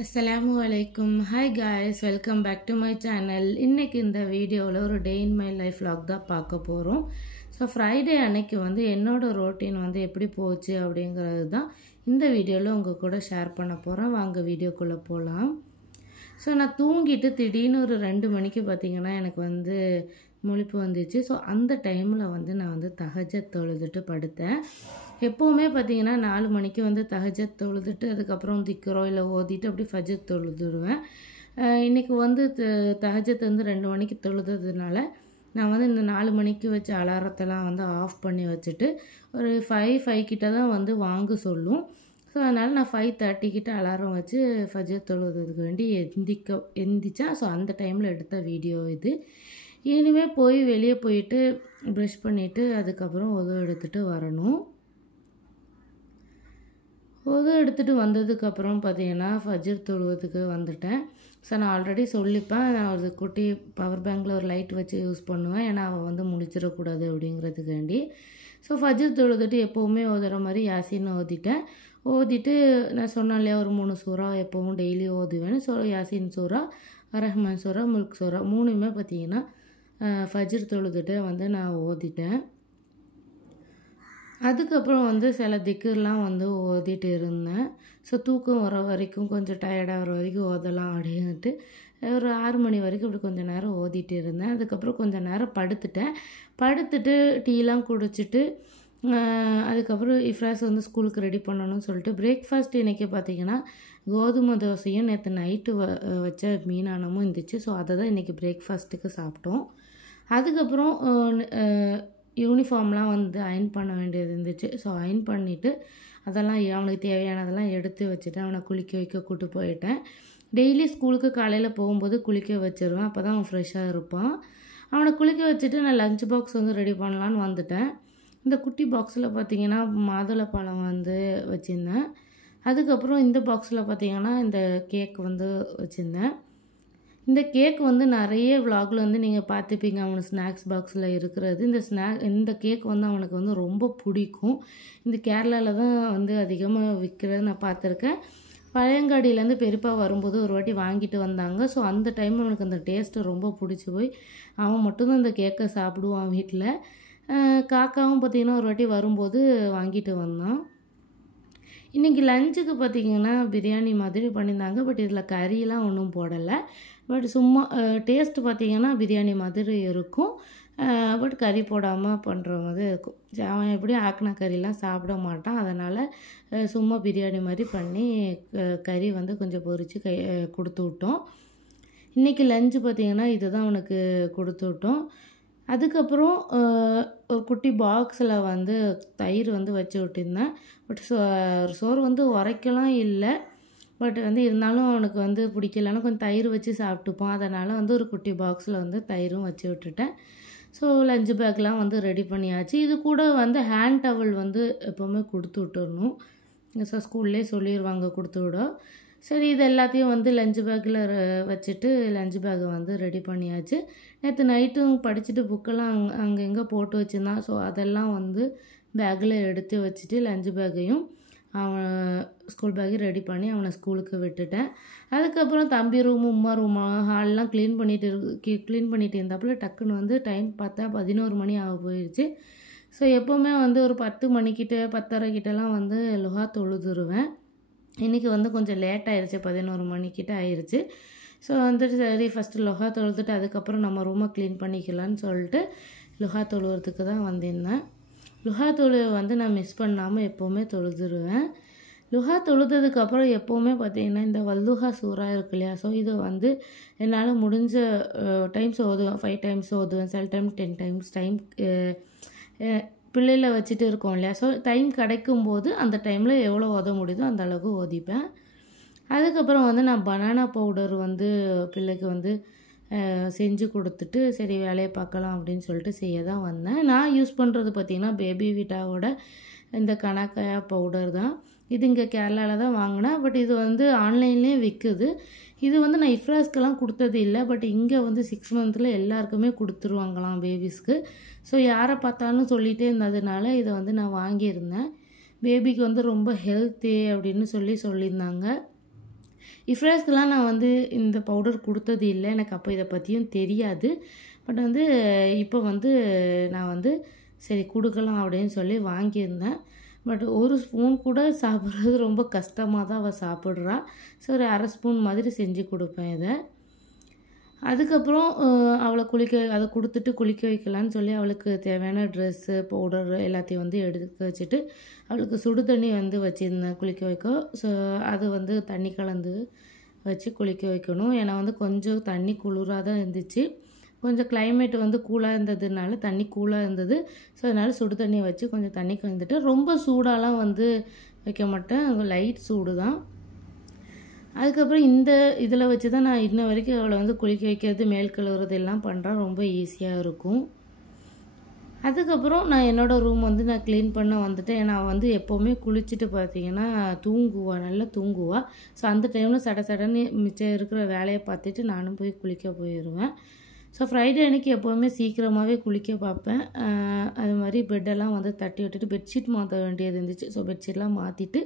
அஸ்ஸலாமு அலைக்கும். Hi guys, welcome back to my channel. இன்றைக்கி இந்த வீடியோவில் ஒரு day in my life vlog தான் பார்க்க போகிறோம். ஸோ ஃப்ரைடே அன்னைக்கு என்னோடய ரொட்டீன் எப்படி போச்சு அப்படிங்கிறது தான் இந்த வீடியோவில் உங்கள் கூட ஷேர் பண்ண போகிறேன். வாங்க வீடியோக்குள்ளே போகலாம். ஸோ நான் தூங்கிட்டு திடீர்னு ஒரு 2 மணிக்கு பார்த்திங்கன்னா எனக்கு முழிப்பு வந்துச்சு. ஸோ அந்த டைமில் நான் தஹஜத் தொழுதுட்டு படுத்தேன். எப்போவுமே பார்த்திங்கன்னா 4 மணிக்கு தஹஜத் தொழுதுட்டு அதுக்கப்புறம் திக்கிறோ இல்லை ஓதிட்டு அப்படி ஃபஜ்ர் தொழுதுடுவேன். இன்றைக்கி தஹஜத் 2 மணிக்கு தொழுதுனால நான் இந்த 4 மணிக்கு வச்ச அலாரத்தெல்லாம் ஆஃப் பண்ணி வச்சுட்டு ஒரு 5 கிட்ட தான் வாங்க சொல்லும். ஸோ அதனால் நான் 5:30 கிட்ட அலாரம் வச்சு ஃபஜ்ர் தொழுவதுக்கு வேண்டி எந்திரிச்சேன். ஸோ அந்த டைமில் எடுத்த வீடியோ இது. இனிமேல் வெளியே போயிட்டு ப்ரஷ் பண்ணிவிட்டு அதுக்கப்புறம் எடுத்துகிட்டு வரணும். எடுத்துகிட்டு வந்ததுக்கப்புறம் பார்த்திங்கன்னா ஃபஜ்ர் தொழுவதுக்கு வந்துட்டேன். ஸோ நான் ஆல்ரெடி சொல்லிப்பேன், நான் ஒரு குட்டி பவர் பேங்கில் ஒரு லைட் வச்சு யூஸ் பண்ணுவேன், ஏன்னா அவள் முழிச்சிடக்கூடாது அப்படிங்கிறதுக்காண்டி. ஸோ ஃபஜ்ர் தொழுதுட்டு எப்போவுமே ஓதுற மாதிரி யாசின்னு ஓதிட்டு நான் சொன்னேன் இல்லையா, ஒரு 3 சூறா எப்போவும் டெய்லி ஓதுவேன். ஸோ யாசின் சூறா, ரஹ்மான் சூறா, முல்க் சூறா 3மே பார்த்திங்கன்னா ஃபஜ்ர் தொழுதுட்டு நான் ஓதிட்டேன். அதுக்கப்புறம் சில திக்கர்லாம் ஓதிட்டு இருந்தேன். ஸோ தூக்கம் வர வரைக்கும் கொஞ்சம் டயர்டாக வர வரைக்கும் ஓதலாம் அப்படின்ட்டு ஒரு 6 மணி வரைக்கும் இப்படி கொஞ்சம் நேரம் ஓதிட்டு இருந்தேன். அதுக்கப்புறம் கொஞ்சம் நேரம் படுத்துட்டு டீலாம் குடிச்சிட்டு அதுக்கப்புறம் இஃப்ராஸ் ஸ்கூலுக்கு ரெடி பண்ணணும்னு சொல்லிட்டு பிரேக்ஃபாஸ்ட் இன்றைக்கி பார்த்திங்கன்னா கோதுமை தோசையும் நேற்று நைட்டு வச்ச மீனானமும் இருந்துச்சு. ஸோ அதை தான் இன்றைக்கி பிரேக்ஃபாஸ்ட்டுக்கு சாப்பிட்டோம். அதுக்கப்புறம் யூனிஃபார்ம்லாம் அயர்ன் பண்ண வேண்டியது இருந்துச்சு. ஸோ அயர்ன் பண்ணிவிட்டு அதெல்லாம் அவனுக்கு தேவையானதெல்லாம் எடுத்து வச்சுட்டு அவனை குளிக்க வைக்க கூப்பிட்டு போயிட்டேன். டெய்லி ஸ்கூலுக்கு காலையில் போகும்போது குளிக்க வச்சிருவேன், அப்போ தான் அவன் ஃப்ரெஷ்ஷாக இருப்பான். அவனை குளிக்க வச்சுட்டு நான் லஞ்ச் பாக்ஸ் ரெடி பண்ணலான்னு வந்துட்டேன். இந்த குட்டி பாக்ஸில் பார்த்திங்கன்னா மாதுளப்பழம் வச்சுருந்தேன். அதுக்கப்புறம் இந்த பாக்ஸில் பார்த்திங்கன்னா இந்த கேக் வச்சுருந்தேன். இந்த கேக் நிறைய விலாகில் நீங்கள் பார்த்துப்பீங்க, அவனுக்கு ஸ்நாக்ஸ் பாக்ஸில் இருக்கிறது. இந்த கேக் அவனுக்கு ரொம்ப பிடிக்கும். இந்த கேரளாவில் தான் அதிகமாக விற்கிறது நான் பார்த்துருக்கேன். பழையங்காடியிலேருந்து பெரியப்பா வரும்போது ஒரு வாட்டி வாங்கிட்டு வந்தாங்க. ஸோ அந்த டைம் அவனுக்கு அந்த டேஸ்ட்டு ரொம்ப பிடிச்சி போய் அவன் மட்டும்தான் இந்த கேக்கை சாப்பிடுவான் வீட்டில். காக்காவும் பார்த்திங்கன்னா ஒரு வாட்டி வரும்போது வாங்கிட்டு வந்தான். இன்றைக்கி லஞ்சுக்கு பார்த்திங்கன்னா பிரியாணி மாதிரி பண்ணியிருந்தாங்க. பட் இதில் கறியெலாம் ஒன்றும் போடலை. பட் சும்மா டேஸ்ட்டு பார்த்திங்கன்னா பிரியாணி மாதிரி இருக்கும். பட் கறி போடாமல் பண்ணுற மாதிரி இருக்கும். அவன் எப்படியும் ஆக்கின கறிலாம் சாப்பிட மாட்டான். அதனால் சும்மா பிரியாணி மாதிரி பண்ணி கறி கொஞ்சம் பொரித்து கொடுத்து விட்டோம். இன்றைக்கி லஞ்சு பார்த்திங்கன்னா இது தான் அவனுக்கு கொடுத்து விட்டோம். அதுக்கப்புறம் ஒரு குட்டி பாக்ஸில் தயிர் வச்சு விட்டுருந்தேன். பட் சோறு உரைக்கலாம் இல்லை. பட் இருந்தாலும் அவனுக்கு பிடிக்கலன்னா கொஞ்சம் தயிர் வச்சு சாப்பிட்டுப்பான். அதனால் ஒரு குட்டி பாக்ஸில் தயிரும் வச்சு விட்டுட்டேன். ஸோ லஞ்சு பேக்லாம் ரெடி பண்ணியாச்சு. இது கூட ஹேண்ட் டவல் எப்போவுமே கொடுத்து விட்டுடணும். ஸோ ஸ்கூல்லே சொல்லிடுவாங்க கொடுத்து விட. சரி, இது எல்லாத்தையும் லஞ்சு பேக்கில் வச்சுட்டு லஞ்சு பேக்கை ரெடி பண்ணியாச்சு. நேற்று நைட்டும் படிச்சுட்டு புக்கெல்லாம் அங்கே எங்கே போட்டு வச்சுருந்தான். ஸோ அதெல்லாம் பேக்கில் எடுத்து வச்சுட்டு லஞ்சு பேக்கையும் அவன் ஸ்கூல் பேக்கையும் ரெடி பண்ணி அவனை ஸ்கூலுக்கு விட்டுட்டேன். அதுக்கப்புறம் தம்பி ரூமு, உமா ரூமா, ஹால்லாம் க்ளீன் பண்ணிட்டு இருந்தாப்புல டக்குன்னு டைம் பார்த்தா 11 மணி ஆக போயிடுச்சு. ஸோ எப்போவுமே ஒரு 10 மணிக்கிட்ட 10:30 கிட்டலாம் லுஹா தொழுதுருவேன். இன்றைக்கி கொஞ்சம் லேட் ஆயிடுச்சு, 11 மணிக்கிட்ட ஆயிடுச்சு. ஸோ சரி ஃபஸ்ட்டு லுஹா தொழுதுட்டு அதுக்கப்புறம் நம்ம ரூமை க்ளீன் பண்ணிக்கலான்னு சொல்லிட்டு லுஹா தொழுவுறதுக்கு தான் வந்திருந்தேன். லுஹா தொழுவை நான் மிஸ் பண்ணாமல் எப்போவுமே தொழுதுருவேன். லுஹா தொழுதுக்கப்புறம் எப்போவுமே பார்த்திங்கன்னா இந்த வல்லுஹா சூறா இருக்கு இல்லையா, ஸோ இது என்னால் முடிஞ்ச டைம்ஸ் ஓதுவேன். 5 டைம்ஸ் ஓதுவேன், சில டைம் 10 டைம்ஸ் பிள்ளையில வச்சுட்டு இருக்கோம் இல்லையா. ஸோ டைம் கிடைக்கும்போது அந்த டைமில் எவ்வளோ ஓத முடியுதோ அந்த அளவுக்கு ஓதிப்பேன். அதுக்கப்புறம் நான் பனானா பவுடர் பிள்ளைக்கு செஞ்சு கொடுத்துட்டு சரி வேலையை பார்க்கலாம் அப்படின்னு சொல்லிட்டு செய்ய தான் வந்தேன். நான் யூஸ் பண்ணுறது பார்த்திங்கன்னா பேபி விட்டாவோட இந்த கணக்காயா பவுடர் தான். இது இங்கே கேரளாவில் தான் வாங்கினேன். பட் இது ஆன்லைன்லேயே விற்குது. இது நான் இஃப்ராஸ்க்கெல்லாம் கொடுத்தது இல்லை. பட் இங்கே 6 மந்த்தில் எல்லாருக்குமே கொடுத்துருவாங்களாம் பேபிஸ்க்கு. ஸோ யாரை பார்த்தாலும் சொல்லிகிட்டே இருந்ததுனால இதை நான் வாங்கியிருந்தேன். பேபிக்கு ரொம்ப ஹெல்த்தி அப்படின்னு சொல்லியிருந்தாங்க. இஃப்ராஸ்க்குலாம் நான் வந்து இந்த பவுடர் கொடுத்தது இல்லை, எனக்கு அப்போ இதை பற்றியும் தெரியாது. பட் வந்து இப்போ வந்து நான் வந்து சரி கொடுக்கலாம் அப்படின்னு சொல்லி வாங்கியிருந்தேன். பட் ஒரு ஸ்பூன் கூட சாப்பிட்றது ரொம்ப கஷ்டமாக தான் அவள் சாப்பிட்றா. ஸோ ஒரு அரை ஸ்பூன் மாதிரி செஞ்சு கொடுப்பேன் இதை. அதுக்கப்புறம் அவளை அதை கொடுத்துட்டு குளிக்க வைக்கலான்னு சொல்லி அவளுக்கு தேவையான ட்ரெஸ்ஸு, பவுடர் எல்லாத்தையும் வந்து எடுத்து வச்சுட்டு அவளுக்கு சுடு தண்ணி வந்து வச்சுருந்தேன் குளிக்க வைக்க. ஸோ அது வந்து தண்ணி கலந்து வச்சு குளிக்க வைக்கணும். ஏன்னா வந்து கொஞ்சம் தண்ணி குளிராக தான் இருந்துச்சு. கொஞ்சம் கிளைமேட் வந்து கூலாக இருந்ததுனால தண்ணி கூலாக இருந்தது. ஸோ அதனால் சுடு தண்ணியை வச்சு கொஞ்சம் தண்ணி கலந்துட்டு, ரொம்ப சூடாலாம் வந்து வைக்க மாட்டேன், லைட் சூடு தான். அதுக்கப்புறம் இந்த இதில் வச்சு தான் நான் இன்ன வரைக்கும் அவளை வந்து குளிக்க வைக்கிறது, மேல் கழுவுறது எல்லாம் பண்ணுறேன். ரொம்ப ஈஸியாக இருக்கும். அதுக்கப்புறம் நான் என்னோடய ரூம் வந்து நான் க்ளீன் பண்ண வந்துட்டேன். ஏன்னா வந்து எப்போவுமே குளிச்சுட்டு பார்த்தீங்கன்னா தூங்குவா, நல்லா தூங்குவா. ஸோ அந்த டைமில் சடன்னு மிச்சம் இருக்கிற வேலையை பார்த்துட்டு நானும் போய் குளிக்க போயிடுவேன். ஸோ ஃப்ரைடே அன்றைக்கி எப்போவுமே சீக்கிரமாகவே குளிக்க பார்ப்பேன். அது மாதிரி பெட்டெல்லாம் வந்து தட்டி விட்டுட்டு பெட்ஷீட் மாற்ற வேண்டியது இருந்துச்சு. ஸோ பெட்ஷீட்லாம் மாற்றிட்டு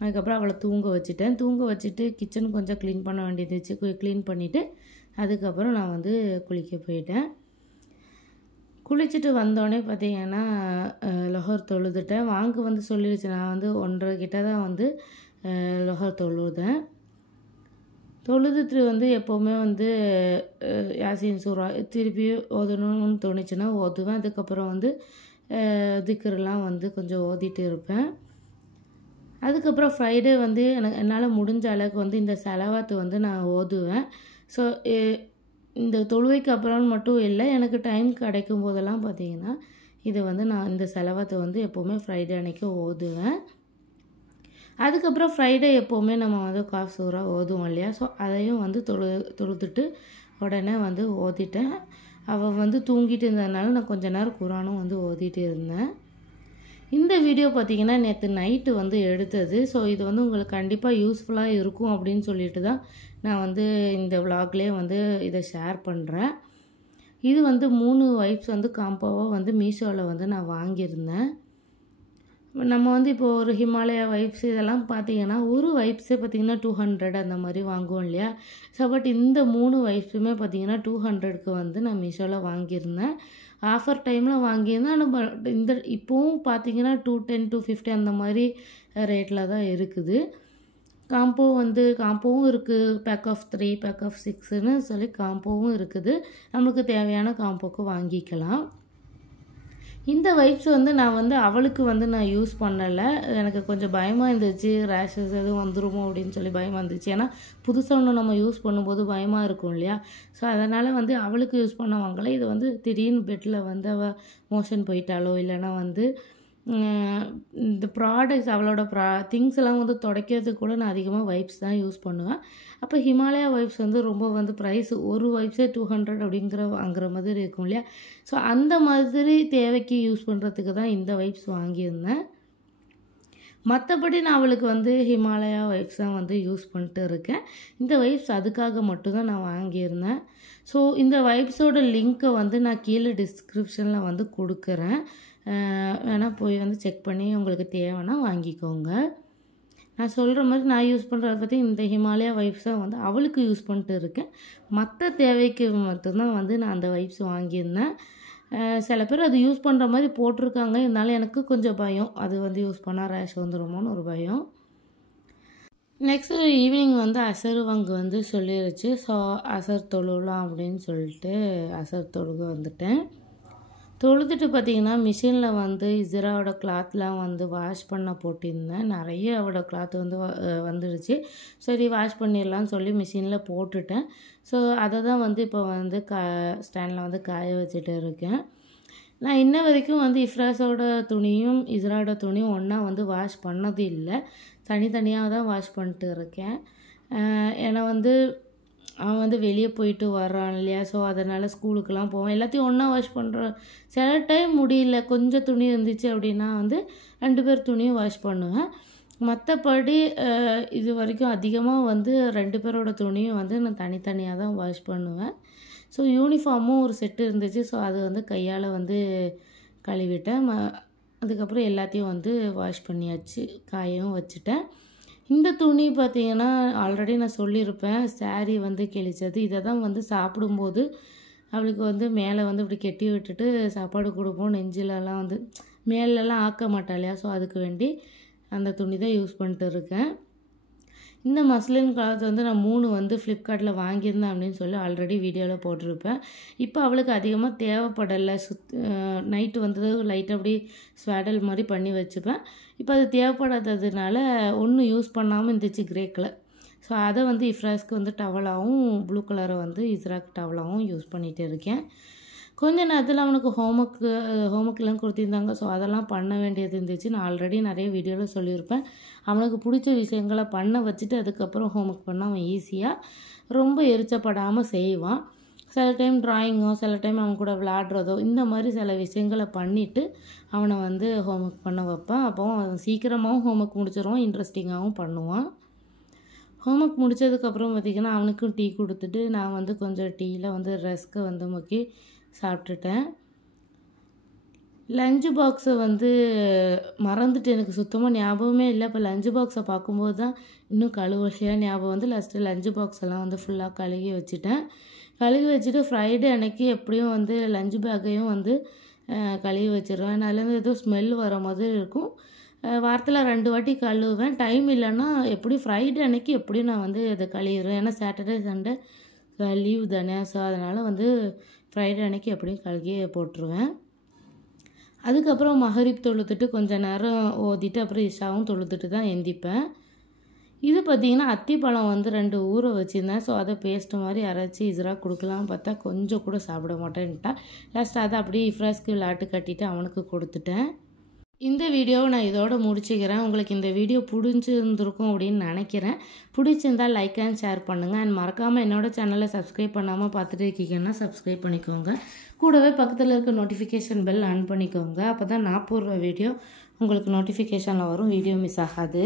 அதுக்கப்புறம் அவளை தூங்க வச்சுட்டேன். தூங்க வச்சுட்டு கிச்சன் கொஞ்சம் க்ளீன் பண்ண வேண்டியது இருந்துச்சு. க்ளீன் பண்ணிவிட்டு அதுக்கப்புறம் நான் வந்து குளிக்க போயிட்டேன். குளிச்சுட்டு வந்தோடனே பார்த்தீங்கன்னா லொஹர் தொழுதுட்டேன். வாங்க வந்து சொல்லிடுச்சு. நான் வந்து 1:30 கிட்ட தான் வந்து லொஹர் தொழுதேன். தொழுதுட்டு வந்து எப்போவுமே வந்து யாசின் சூரா திருப்பி ஓதணும்னு தோணுச்சுன்னா ஓதுவேன். அதுக்கப்புறம் வந்து திக்ரெலாம் வந்து கொஞ்சம் ஓதிட்டு இருப்பேன். அதுக்கப்புறம் ஃப்ரைடே வந்து என்னால் முடிஞ்ச அளவுக்கு வந்து இந்த செலவாத்து வந்து நான் ஓதுவேன். ஸோ இந்த தொழுவைக்கு அப்புறம் மட்டும் இல்லை, எனக்கு டைம் கிடைக்கும் போதெல்லாம் பார்த்தீங்கன்னா இது வந்து நான் இந்த செலவாத்தை வந்து எப்போவுமே ஃப்ரைடே அன்றைக்கி ஓதுவேன். அதுக்கப்புறம் ஃப்ரைடே எப்போவுமே நம்ம வந்து காஃப் சூரா ஓதுவோம் இல்லையா? ஸோ அதையும் வந்து தொழுதுட்டு உடனே வந்து ஓதிட்டேன். அவள் வந்து தூங்கிட்டு இருந்ததுனால நான் கொஞ்ச நேரம் குரானும் வந்து ஓதிட்டு இருந்தேன். இந்த வீடியோ பார்த்திங்கன்னா நேற்று நைட்டு வந்து எடுத்தது. ஸோ இது வந்து உங்களுக்கு கண்டிப்பாக யூஸ்ஃபுல்லாக இருக்கும் அப்படின்னு சொல்லிட்டு தான் நான் வந்து இந்த விலாக்லேயே வந்து இதை ஷேர் பண்ணுறேன். இது வந்து 3 வைப்ஸ் வந்து காம்போவாக வந்து மீஷோவில் வந்து நான் வாங்கியிருந்தேன். நம்ம வந்து இப்போ ஒரு ஹிமாலயா வைப்ஸ் இதெல்லாம் பார்த்தீங்கன்னா ஒரு வைப்ஸே பார்த்திங்கன்னா 200 அந்த மாதிரி வாங்குவோம் இல்லையா? ஸோ பட் இந்த 3 வைப்ஸுமே பார்த்திங்கன்னா 200க்கு வந்து நான் மீஷோவில் வாங்கியிருந்தேன். ஆஃபர் டைமில் வாங்கியிருந்தேன். ஆனால் இந்த இப்போவும் பார்த்திங்கன்னா 210 250 அந்த மாதிரி ரேட்டில் தான் இருக்குது. காம்போவும் இருக்குது. பேக் ஆஃப் 3 பேக் ஆஃப் 6ன்னு சொல்லி காம்போவும் இருக்குது. நம்மளுக்கு தேவையான காம்போக்கு வாங்கிக்கலாம். இந்த வைப்ஸ் வந்து நான் வந்து அவளுக்கு வந்து நான் யூஸ் பண்ணலை. எனக்கு கொஞ்சம் பயமாக இருந்துச்சு, ரேஷஸ் எதுவும் வந்துருமோ அப்படின்னு சொல்லி பயமாக இருந்துச்சு. ஏன்னா புதுசாக ஒன்று நம்ம யூஸ் பண்ணும்போது பயமாக இருக்கும் இல்லையா? ஸோ அதனால் வந்து அவளுக்கு யூஸ் பண்ண வாங்கலை. இது வந்து திடீர்னு பெட்டில் வந்து அவள் மோஷன் போயிட்டாலோ இல்லைன்னா வந்து இந்த ப்ராடக்ட்ஸ் அவளோட திங்ஸ் எல்லாம் வந்து துடைக்கிறதுக்கு கூட நான் அதிகமாக வைப்ஸ் தான் யூஸ் பண்ணுவேன். அப்போ ஹிமாலயா வைப்ஸ் வந்து ரொம்ப வந்து ப்ரைஸ் ஒரு வைப்ஸே 200 அப்படிங்கிற வாங்குற மாதிரி இருக்கும் இல்லையா? ஸோ அந்த மாதிரி தேவைக்கு யூஸ் பண்ணுறதுக்கு தான் இந்த வைப்ஸ் வாங்கியிருந்தேன். மற்றபடி நான் அவளுக்கு வந்து ஹிமாலயா வைப்ஸ் தான் வந்து யூஸ் பண்ணிட்டு இருக்கேன். இந்த வைப்ஸ் அதுக்காக மட்டும்தான் நான் வாங்கியிருந்தேன். ஸோ இந்த வைப்ஸோட லிங்க்கை வந்து நான் கீழே டிஸ்கிரிப்ஷனில் வந்து கொடுக்குறேன். வேணால் போய் வந்து செக் பண்ணி உங்களுக்கு தேவைன்னா வாங்கிக்கோங்க. நான் சொல்கிற மாதிரி நான் யூஸ் பண்ணுறத பற்றி இந்த ஹிமாலயா வைப்ஸாக வந்து அவளுக்கு யூஸ் பண்ணிட்டு இருக்கேன். மற்ற தேவைக்கு மட்டும்தான் வந்து நான் அந்த வைப்ஸ் வாங்கியிருந்தேன். சில பேர் அது யூஸ் பண்ணுற மாதிரி போட்டிருக்காங்க. இருந்தாலும் எனக்கு கொஞ்சம் பயம், அது வந்து யூஸ் பண்ணால் ரேஷ் வந்துடுமோன்னு ஒரு பயம். நெக்ஸ்ட்டு ஈவினிங் வந்து அசர் வாங்க வந்து சொல்லிடுச்சு. ஸோ அசர் தொழுலாம் அப்படின்னு சொல்லிட்டு அசர் தொழுக வந்துட்டேன். தொழுதுட்டு பார்த்திங்கன்னா மிஷினில் வந்து இஸ்ராவோட கிளாத்லாம் வந்து வாஷ் பண்ண போட்டிருந்தேன். நிறைய அவளோட கிளாத் வந்து வந்துடுச்சு. சரி வாஷ் பண்ணிடலான்னு சொல்லி மிஷினில் போட்டுட்டேன். ஸோ அதை தான் வந்து இப்போ வந்து ஸ்டாண்டில் வந்து காய வச்சுட்டு இருக்கேன். நான் இன்ன வரைக்கும் வந்து இஃப்ராஸோட துணியும் இஸ்ராவோட துணியும் ஒன்றா வந்து வாஷ் பண்ணது இல்லை. தனித்தனியாக தான் வாஷ் பண்ணிட்டு இருக்கேன். ஏன்னா வந்து அவன் வந்து வெளியே போயிட்டு வர்றான் இல்லையா? ஸோ அதனால் ஸ்கூலுக்கெலாம் போவேன். எல்லாத்தையும் ஒன்றா வாஷ் பண்ணுறோம். சில டைம் முடியல, கொஞ்சம் துணி இருந்துச்சு அப்படின்னா வந்து 2 பேர் துணியும் வாஷ் பண்ணுவேன். மற்றபடி இது வரைக்கும் அதிகமாக வந்து 2 பேரோட துணியும் வந்து நான் தனித்தனியாக தான் வாஷ் பண்ணுவேன். ஸோ யூனிஃபார்மும் ஒரு செட்டு இருந்துச்சு. ஸோ அது வந்து கையால் வந்து கழுவிட்டேன். அதுக்கப்புறம் எல்லாத்தையும் வந்து வாஷ் பண்ணியாச்சு, காயவும் வச்சுட்டேன். இந்த துணி பார்த்தீங்கன்னா ஆல்ரெடி நான் சொல்லியிருப்பேன், சாரீ வந்து கிழிச்சது. இதை தான் வந்து சாப்பிடும்போது அவளுக்கு வந்து மேலே வந்து இப்படி கெட்டி விட்டுட்டு சாப்பாடு கொடுப்போம். நெஞ்சிலலாம் வந்து மேலெலாம் ஆக்க மாட்டா இல்லையா, ஸோ அதுக்கு வேண்டி அந்த துணி தான் யூஸ் பண்ணிட்டு இருக்கேன். இந்த மஸ்லின் கிளாத் வந்து நான் 3 வந்து ஃப்ளிப்கார்ட்டில் வாங்கியிருந்தேன் அப்படின்னு சொல்லி ஆல்ரெடி வீடியோவில் போட்டிருப்பேன். இப்போ அவளுக்கு அதிகமாக தேவைப்படலை. நைட்டு வந்து லைட்டாக அப்படி ஸ்வேடல் மாதிரி பண்ணி வச்சுப்பேன். இப்போ அது தேவைப்படாததுனால ஒன்றும் யூஸ் பண்ணாமல் இருந்துச்சு கிரே கலர். ஸோ அதை வந்து இஃப்ராஸ்க்கு வந்து டவலாகவும், ப்ளூ கலரை வந்து இஸ்ராக்கு டவலாகவும் யூஸ் பண்ணிகிட்டு இருக்கேன். கொஞ்ச நேரத்தில் அவனுக்கு ஹோம்ஒர்க்லாம் கொடுத்துருந்தாங்க. ஸோ அதெல்லாம் பண்ண வேண்டியது இருந்துச்சு. நான் ஆல்ரெடி நிறைய வீடியோவில் சொல்லியிருப்பேன். அவனுக்கு பிடிச்ச விஷயங்களை பண்ண வச்சுட்டு அதுக்கப்புறம் ஹோம்ஒர்க் பண்ண அவன் ஈஸியாக ரொம்ப எரிச்சப்படாமல் செய்வான். சில டைம் ட்ராயிங்கோ, சில டைம் அவன் கூட விளையாடுறதோ, இந்த மாதிரி சில விஷயங்களை பண்ணிவிட்டு அவனை வந்து ஹோம்ஒர்க் பண்ண வைப்பேன். அப்போ அவன் சீக்கிரமாகவும் ஹோம்ஒர்க் முடிச்சிடுவான், இன்ட்ரெஸ்டிங்காகவும் பண்ணுவான். ஹோம்ஒர்க் முடித்ததுக்கப்புறம் பார்த்திங்கன்னா அவனுக்கும் டீ கொடுத்துட்டு நான் வந்து கொஞ்சம் டீயில் வந்து ரஸ்க்கை வந்து முக்கி சாப்பிட்டுட்டேன். லஞ்சு பாக்ஸை வந்து மறந்துட்டு எனக்கு சுத்தமாக ஞாபகமே இல்லை. இப்போ லஞ்சு பாக்ஸை பார்க்கும்போது தான் இன்னும் கழுவலையாக ஞாபகம் வந்து லாஸ்ட்டு லஞ்சு பாக்ஸ் எல்லாம் வந்து ஃபுல்லாக கழுகி வச்சுட்டேன். கழுவி வச்சுட்டு ஃப்ரைடே அன்னைக்கு எப்படியும் வந்து லஞ்சு பேக்கையும் வந்து கழுவி வச்சிடுவேன். அதுலேருந்து ஏதோ ஸ்மெல் வர மாதிரி இருக்கும். வாரத்தில் 2 வாட்டி கழுவுவேன். டைம் இல்லைன்னா எப்படியும் ஃப்ரைடே அன்னைக்கு எப்படியும் நான் வந்து இதை கழுவிடுவேன். ஏன்னா சாட்டர்டே சண்டே லீவ் தானே, ஸோ அதனால் வந்து ஃப்ரைடே அன்னைக்கு எப்படியும் கழுகி போட்டுருவேன். அதுக்கப்புறம் மகரிப் தொழுதுட்டு கொஞ்சம் நேரம் ஓதிட்டு அப்புறம் இஷாவும் தொழுதுட்டு தான் எந்திப்பேன். இது பார்த்திங்கன்னா அத்திப்பழம் வந்து 2 ஊற வச்சுருந்தேன். ஸோ அதை பேஸ்ட்டு மாதிரி அரைச்சி இஸ்ரா கொடுக்கலான்னு பார்த்தா கொஞ்சம் கூட சாப்பிட மாட்டேன்ட்டா. லாஸ்ட் அதை அப்படியே இஃப்ராஸ்க்கு விளையாட்டு கட்டிட்டு அவனுக்கு கொடுத்துட்டேன். இந்த வீடியோவை நான் இதோட முடிச்சுக்கிறேன். உங்களுக்கு இந்த வீடியோ பிடிச்சிருந்துருக்கும் அப்படின்னு நினைக்கிறேன். பிடிச்சிருந்தால் லைக் அண்ட் ஷேர் பண்ணுங்கள். அண்ட் மறக்காமல் என்னோட சேனலை சப்ஸ்கிரைப் பண்ணாமல் பார்த்துட்டு இருக்கீங்கன்னா சப்ஸ்கிரைப் பண்ணிக்கோங்க. கூடவே பக்கத்தில் இருக்க நோட்டிஃபிகேஷன் பெல் ஆன் பண்ணிக்கோங்க. அப்போ தான் நான் போடுற வீடியோ உங்களுக்கு நோட்டிஃபிகேஷனில் வரும், வீடியோ மிஸ் ஆகாது.